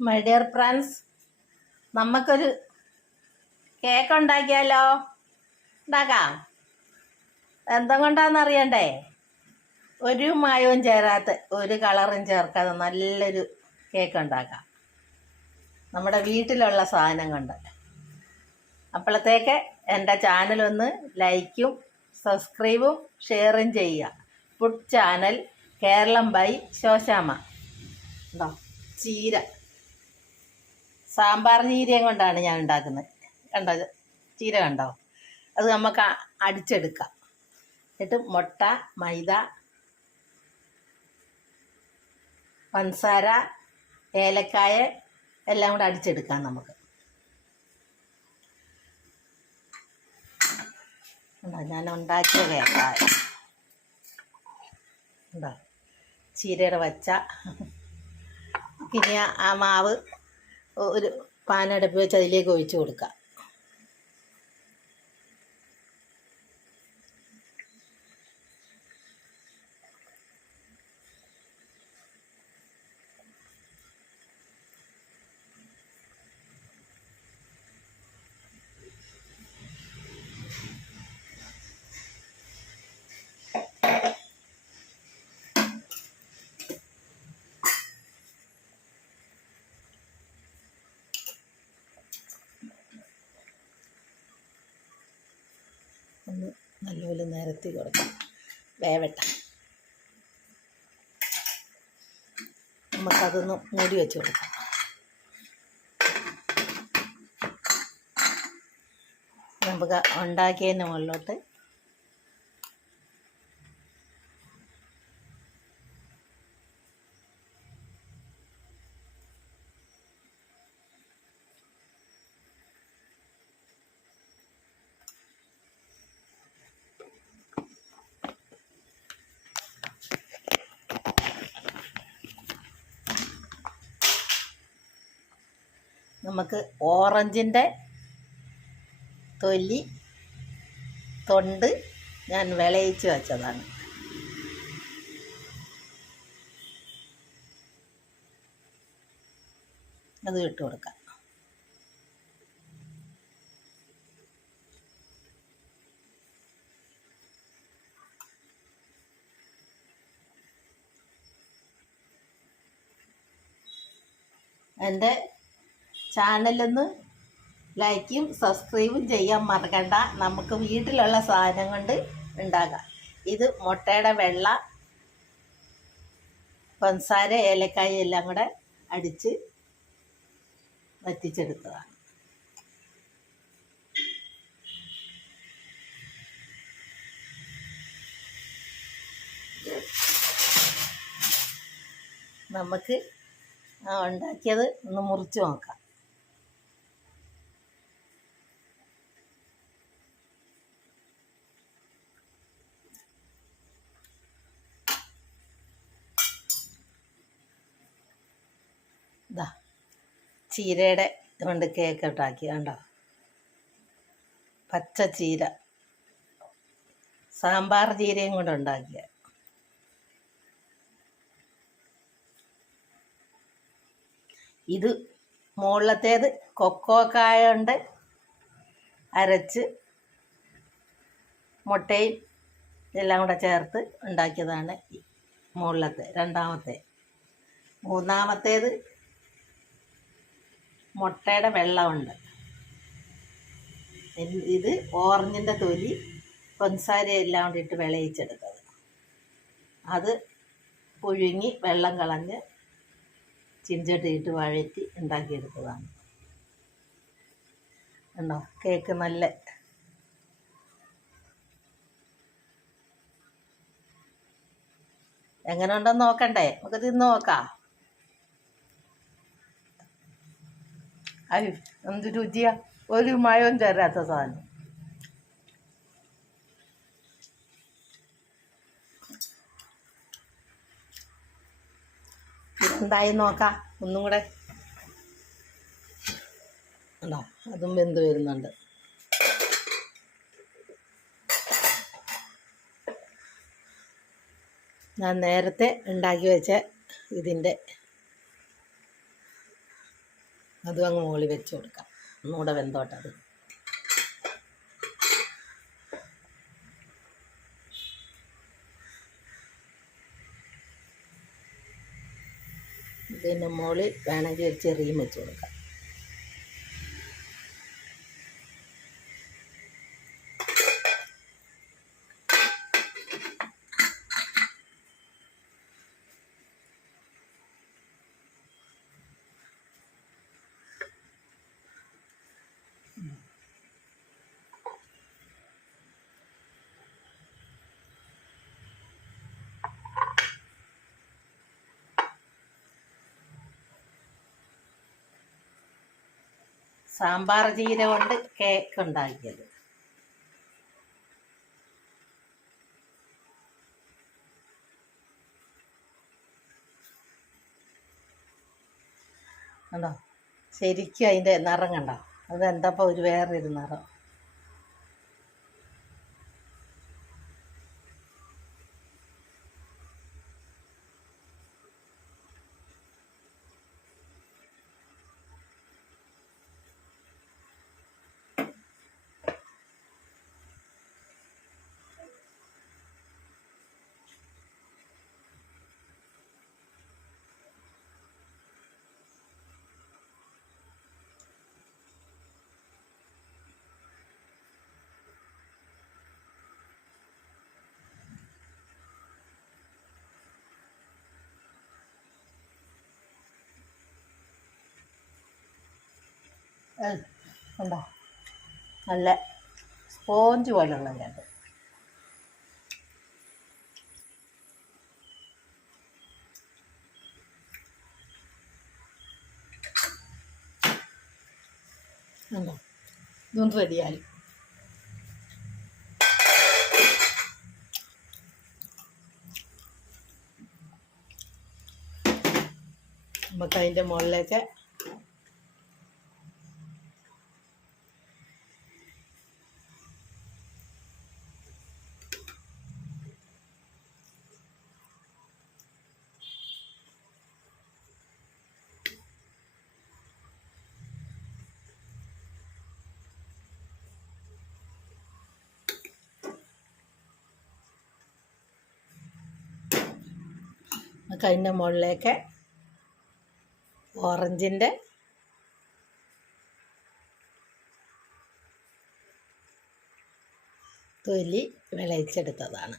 My dear friends നമുക്കൊരു cake ഉണ്ടാക്കിയാലോ? ഉണ്ടാക്കാം. എന്തും കൊണ്ടാന്ന് അറിയണ്ടേ? ഒരു മായവും ചേരാത്ത ഒരു കളറും ചേർക്കാതെ നല്ലൊരു കേക്ക് ഉണ്ടാക്കാം. നമ്മുടെ വീട്ടിലുള്ള സാധനം കൊണ്ട്. അപ്പോഴത്തേക്ക് എന്റെ ചാനലൊന്ന് ലൈക്കും സബ്സ്ക്രൈബും ഷെയറും ചെയ്യുക. Food channel Keralam by Shoshama ഉണ്ടോ? ചീര. സാമ്പാർ ചീരയും കൊണ്ടാണ് ഞാൻ ഉണ്ടാക്കുന്നത്. കണ്ടോ? ചീര കണ്ടോ? അത് നമുക്ക് അടിച്ചെടുക്കാം. എന്നിട്ട് മുട്ട മൈദ പഞ്ചസാര ഏലക്കായ എല്ലാം കൂടെ അടിച്ചെടുക്കാം നമുക്ക്. ഞാൻ ഉണ്ടാക്കിയ ഉണ്ടോ ചീരയുടെ വച്ച പിന്നെ ആ മാവ് ഒരു പാനടപ്പ് വെച്ച് അതിലേക്ക് ഒഴിച്ച് കൊടുക്കാം ഒന്ന് നല്ലപോലെ നിരത്തി കൊടുക്കാം. വേവട്ടെ. നമുക്കതൊന്ന് മൂടി വെച്ച് കൊടുക്കാം. നമുക്ക് ഉണ്ടാക്കിയതിന് മുകളിലോട്ട് നമുക്ക് ഓറഞ്ചിന്റെ തൊലി തൊണ്ട് ഞാൻ വിളയിച്ച് വെച്ചതാണ്. അത് ഇട്ട് കൊടുക്കാം. എന്റെ ചാനലൊന്ന് ലൈക്കും സബ്സ്ക്രൈബും ചെയ്യാൻ മറക്കണ്ട. നമുക്ക് വീട്ടിലുള്ള സാധനം കൊണ്ട് ഉണ്ടാക്കാം ഇത് മുട്ടയുടെ വെള്ള പഞ്ചസാര ഏലക്കായ എല്ലാം കൂടെ അടിച്ച് വറ്റിച്ചെടുത്തതാണ്. നമുക്ക് ഉണ്ടാക്കിയത് ഒന്ന് മുറിച്ച് നോക്കാം ഇതാ ചീരയുടെ കൊണ്ട് കേക്ക് ഉണ്ടാക്കി കണ്ടോ? പച്ച ചീര. സാമ്പാർ ചീരയും കൊണ്ട് ഉണ്ടാക്കിയ. ഇത് മുകളിലത്തേത് കൊക്കോ കായ കൊണ്ട് അരച്ച് മുട്ടയും ഇതെല്ലാം കൂടെ ചേർത്ത് ഉണ്ടാക്കിയതാണ് മുകളിലത്തെ രണ്ടാമത്തെ. മൂന്നാമത്തേത് മുട്ടയുടെ വെള്ളമുണ്ട്. ഇത് ഓറഞ്ചിന്റെ തൊലി പഞ്ചസാര എല്ലാം കൂടി ഇട്ട് വിളയിച്ചെടുത്തത്. അത് പുഴുങ്ങി വെള്ളം കളഞ്ഞ് ചിഞ്ചട്ടിയിട്ട് വഴറ്റി ഉണ്ടാക്കിയെടുത്തതാണ്. ഉണ്ടോ കേക്ക് നല്ല എങ്ങനെ ഉണ്ടെന്ന് നോക്കണ്ടേ? നമുക്ക് തിന്ന് നോക്കാം. അയ്യോ എന്ത് രുചിയാ? ഒരു മയവും തരാത്ത സാധനം. എന്തായി നോക്കാം? ഒന്നും കൂടെ. ഉണ്ടോ? അതും വെന്ത് വരുന്നുണ്ട്. ഞാൻ നേരത്തെ ഉണ്ടാക്കി വെച്ച ഇതിന്റെ അതും അങ്ങ് മുകളിൽ വെച്ച് കൊടുക്കാം. ഒന്നുകൂടെ വെന്തോട്ടെ അത്. ഇതിന്റെ മുകളിൽ വേണമെങ്കിൽ ഒരു ചെറിയും വെച്ച് കൊടുക്കാം. സാമ്പാർ ചീര കൊണ്ട് കേക്ക് ഉണ്ടാക്കിയത്. ശരിക്കും അതിന്റെ നിറം കണ്ടോ? അത് എന്താപ്പോൾ ഒരു വേറൊരു നിറം? കണ്ടോ നല്ല സ്പോഞ്ച് പോലുള്ള ലഡു കണ്ടോ ഇതൊന്ന് റെഡിയായി നമുക്ക് അതിന്റെ മുകളിലേക്ക് നമുക്ക് അതിന്റെ മുകളിലേക്ക് ഓറഞ്ചിന്റെ തൊലി വിളയിച്ചെടുത്തതാണ്.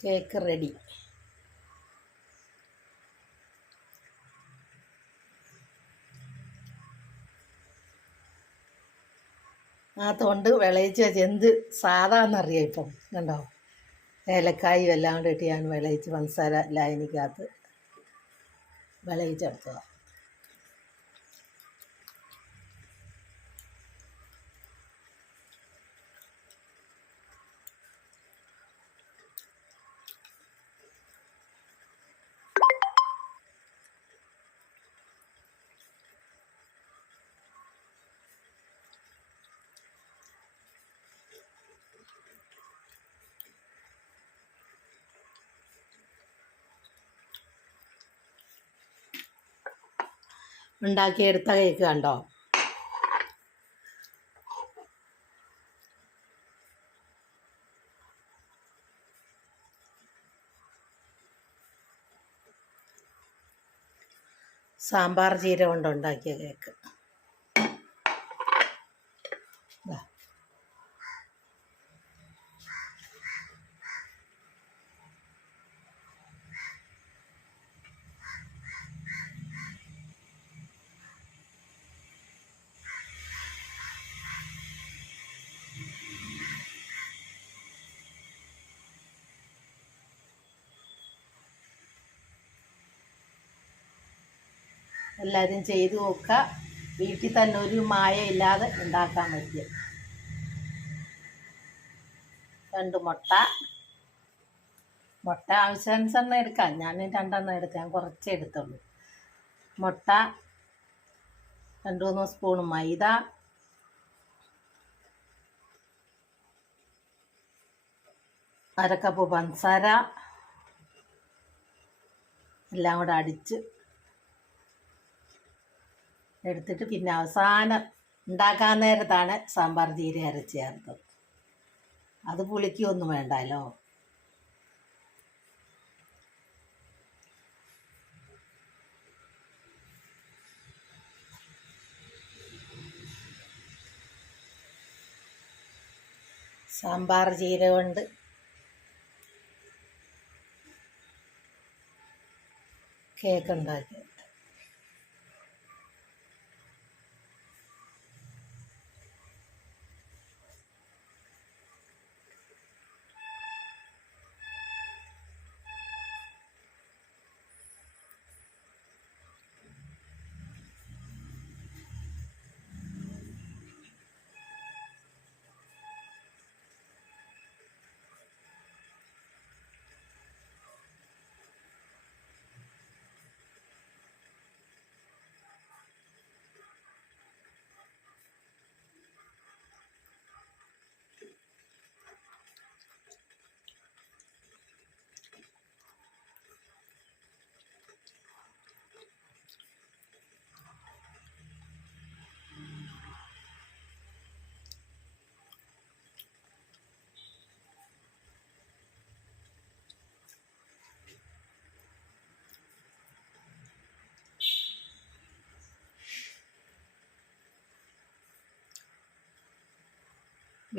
Cake ready. ആ തൊണ്ട് വിളയിച്ച് വെച്ച് എന്ത് സാധാന്നറിയാം ഇപ്പം കണ്ടോ? ഏലക്കായും എല്ലാം കൂടെ ഇട്ട് ഞാൻ വിളയിച്ച് പഞ്ചസാര ലായനിക്കകത്ത് വിളയിച്ചെടുത്തതാണ് ഉണ്ടാക്കിയെടുത്ത കേക്ക് കണ്ടോ? സാമ്പാർ ചീര കൊണ്ടുണ്ടാക്കിയ കേക്ക്. എല്ലാവരും ചെയ്തു നോക്കുക. വീട്ടിൽ തന്നെ ഒരു മായ ഇല്ലാതെ ഉണ്ടാക്കാൻ പറ്റിയ. രണ്ട് മുട്ട. മുട്ട ആവശ്യാനുസരണം എടുക്കാം. ഞാൻ രണ്ടെണ്ണം എടുക്കാം ഞാൻ കുറച്ചേ എടുത്തുള്ളൂ. മുട്ട രണ്ട് മൂന്ന് സ്പൂൺ മൈദ. അര കപ്പ് പഞ്ചസാര. എല്ലാം കൂടെ അടിച്ച് എടുത്തിട്ട് പിന്നെ അവസാനം ഉണ്ടാക്കാൻ നേരത്താണ് സാമ്പാർ ജീര അരച്ച് ചേർത്തത്. അത് പുളിക്കൊന്നും വേണ്ടല്ലോ. സാമ്പാർ ജീര കൊണ്ട് കേക്ക് ഉണ്ടാക്കി.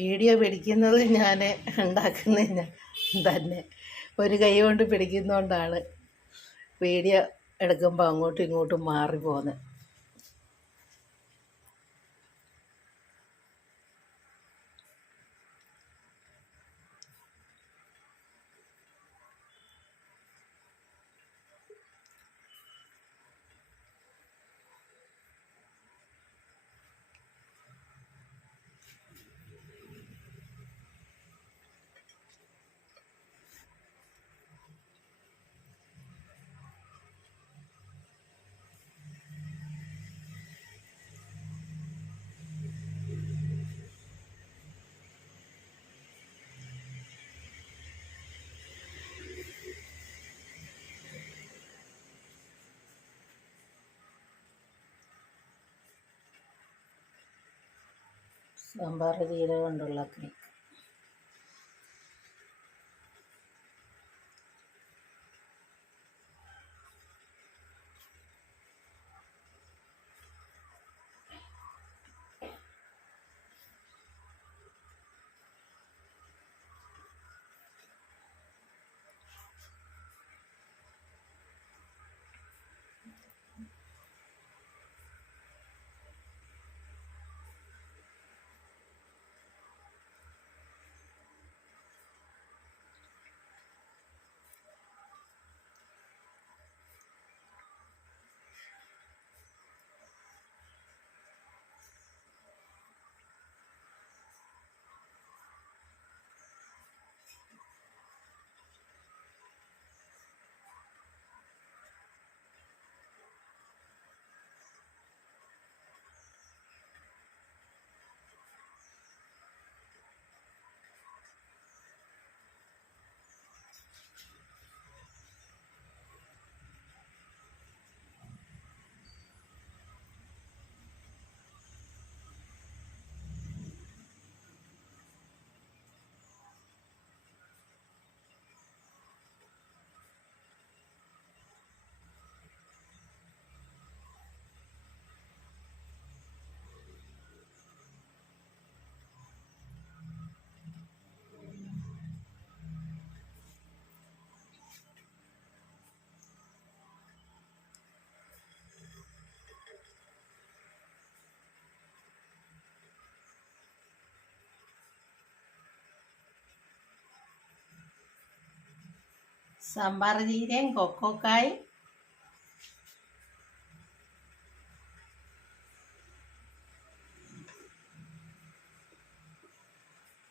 വീഡിയോ പിടിക്കുന്നത് ഞാൻ ഉണ്ടാക്കുന്നത് ഞാൻ തന്നെ. ഒരു കൈ കൊണ്ട് പിടിക്കുന്നതുകൊണ്ടാണ് വീഡിയോ എടുക്കുമ്പോൾ അങ്ങോട്ടും ഇങ്ങോട്ടും മാറി സാമ്പാർ ജീരകം കൊണ്ടുള്ള കേക്ക് സാമ്പാർ ചീരയും കൊക്കോക്കായും.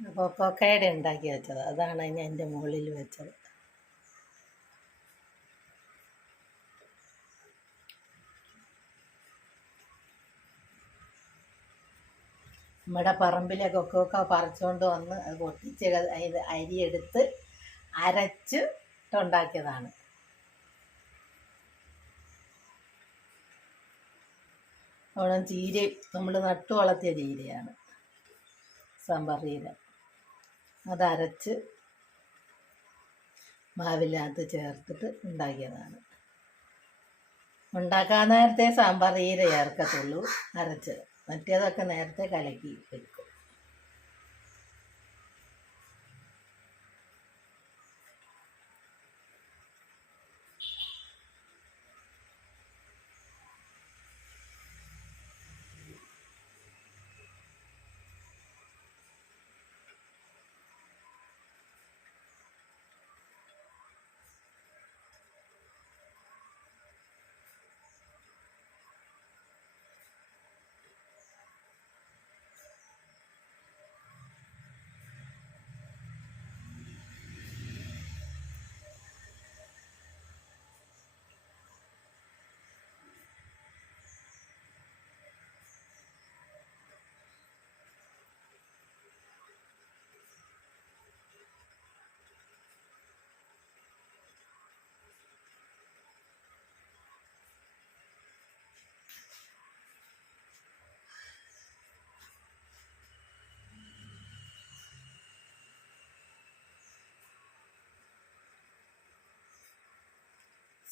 കൊക്കോക്കായുടെ ഉണ്ടാക്കി വെച്ചത്. അതാണ് ഞാൻ എന്റെ മുകളിൽ വെച്ചത്. നമ്മുടെ പറമ്പിലെ കൊക്കോക്ക പറിച്ചുകൊണ്ട് വന്ന് അത് പൊട്ടിച്ച് അരിയെടുത്ത് അരച്ച് ഇട്ടുണ്ടാക്കിയതാണ് അവിടെ ചീര നമ്മൾ നട്ടു വളർത്തിയ ചീരയാണ് സാമ്പാർ ചീര അതരച്ച് മാവിനകത്ത് ചേർത്തിട്ട് ഉണ്ടാക്കിയതാണ്. ഉണ്ടാക്കാൻ നേരത്തെ സാമ്പാർ ചീര ചേർക്കത്തുള്ളൂ അരച്ച്. മറ്റേതൊക്കെ നേരത്തെ കലക്കി വയ്ക്കും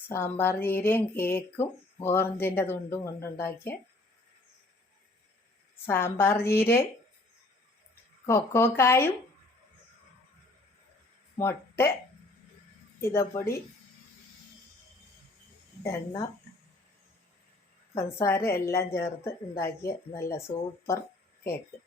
സാമ്പാർ ചീരയും കേക്കും ഓറഞ്ചിന്റെ തുണ്ടും കൊണ്ടുണ്ടാക്കിയ സാമ്പാർ ചീരയും കൊക്കോക്കായും മുട്ട ഇതപ്പൊടി എണ്ണ പഞ്ചസാര എല്ലാം ചേർത്ത് ഉണ്ടാക്കിയ നല്ല സൂപ്പർ കേക്ക്.